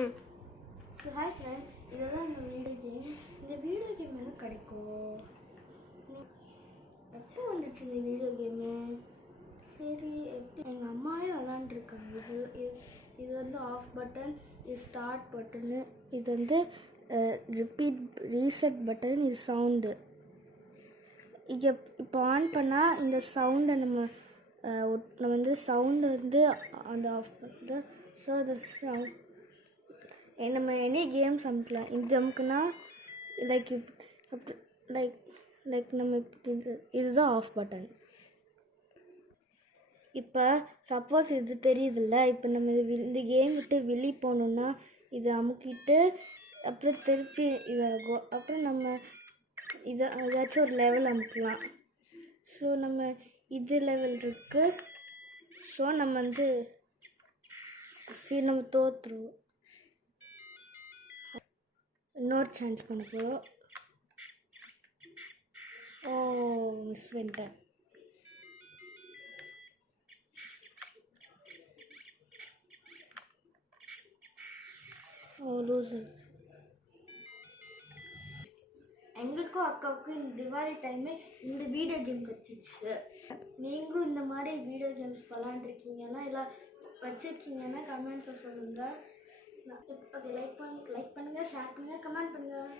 ம். Hi friends, இதுதான் இந்த வீடியோ கேம். இந்த வீடியோ கேம் எங்கே கிடைக்கும்? எப்போ வந்துச்சு இந்த வீடியோ கேமு? சரி, எப்படி எங்கள் அம்மாவே விளாண்டுருக்காங்க. இது வந்து ஆஃப் பட்டன், இது ஸ்டார்ட் பட்டனு, இது வந்து ரீசெட் பட்டன், இது சவுண்டு. இது இப்போ ஆன் பண்ணால் இந்த சவுண்டை நம்ம வந்து சவுண்டு வந்து அந்த ஆஃப் பண்ணுறது. ஸோ அது சவுண்ட் நம்ம எனி கேம்ஸ் அமுக்கலாம். இது அமுக்குனா லைக் லைக் நம்ம இதுதான் ஆஃப் பட்டன். இப்போ சப்போஸ் இது தெரியுதுல்ல, இப்போ நம்ம இந்த கேம் விட்டு வெளியே போகணுன்னா இதை அமுக்கிட்டு அப்புறம் திருப்பி இதாகும். அப்புறம் நம்ம இதை ஏதாச்சும் ஒரு லெவல் அமுக்கலாம். ஸோ நம்ம இது லெவல் இருக்குது. ஸோ நம்ம வந்து நம்ம தோற்றுருவோம். இன்னொரு சான்ஸ் பண்ண போகிறோம். மிஸ் பண்ணிட்டேன். லூசு. எங்களுக்கும் அக்காவுக்கும் இந்த திவாலி டைமு இந்த வீடியோ கேம் கிடச்சிச்சு. நீங்களும் இந்த மாதிரி வீடியோ கேம்ஸ் விளாண்டுருக்கீங்கன்னா இல்லை வச்சுருக்கீங்கன்னா கமெண்ட்ஸை சொல்லுங்கள். ஓகே, லைக் பண்ணுங்கள், ஷேர் பண்ணுங்கள், கமெண்ட் பண்ணுங்கள்.